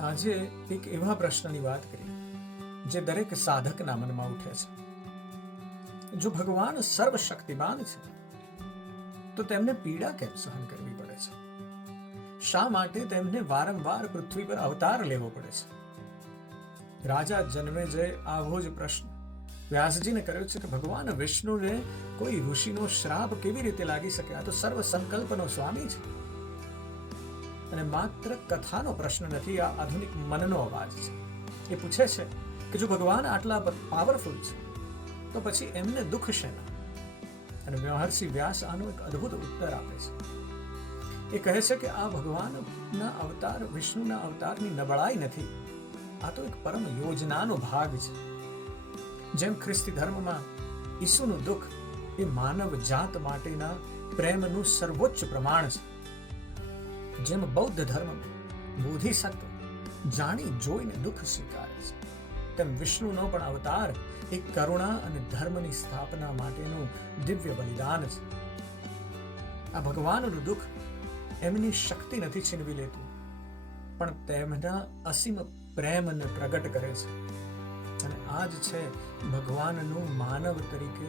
આજે એક એવા પ્રશ્નની વાત કરી જે દરેક સાધકના મનમાં ઉઠે છે. જો ભગવાન સર્વશક્તિમાન છે, તો તેમને પીડા કેમ સહન કરવી પડે છે? શા માટે તેમને વારંવાર પૃથ્વી પર અવતાર લેવો પડે છે? રાજા જન્મેજય આવો જ પ્રશ્ન. વ્યાસજીને કર્યો છે કે ભગવાન વિષ્ણુને કોઈ ઋષિનો શ્રાપ કેવી રીતે લાગી શકે? આ તો સર્વ સંકલ્પનો સ્વામી છે. અને માત્ર કથાનો પ્રશ્ન નથી, આ આધુનિક મનનો અવાજ છે. એ પૂછે છે કે જો ભગવાન આટલા પાવરફુલ છે, તો પછી એમને દુઃખ શેના? અને મહર્ષિ વ્યાસ આનો એક અદ્ભુત ઉત્તર આપે છે. એ કહે છે કે આ ભગવાનના અવતાર, વિષ્ણુના અવતારની નબળાઈ નથી, આ તો એક પરમ યોજનાનો ભાગ છે. જેમ ખ્રિસ્તી ધર્મમાં ઈસુનું દુઃખ એ માનવ જાત માટેના પ્રેમનું સર્વોચ્ચ પ્રમાણ છે. જેમ બૌદ્ધ ધર્મમાં બોધિસત્વ જાણી, જોઈને દુઃખ સ્વીકારે છે, તેમ વિષ્ણુનો પણ અવતાર એ કરુણા અને ધર્મની સ્થાપના માટેનું દિવ્ય બલિદાન છે. આ ભગવાનનું દુઃખ એમની શક્તિ નથી છીનવી લેતું, પણ તેમના અસીમ પ્રેમને પ્રગટ કરે છે. અને આ જ છે ભગવાનનું માનવ તરીકે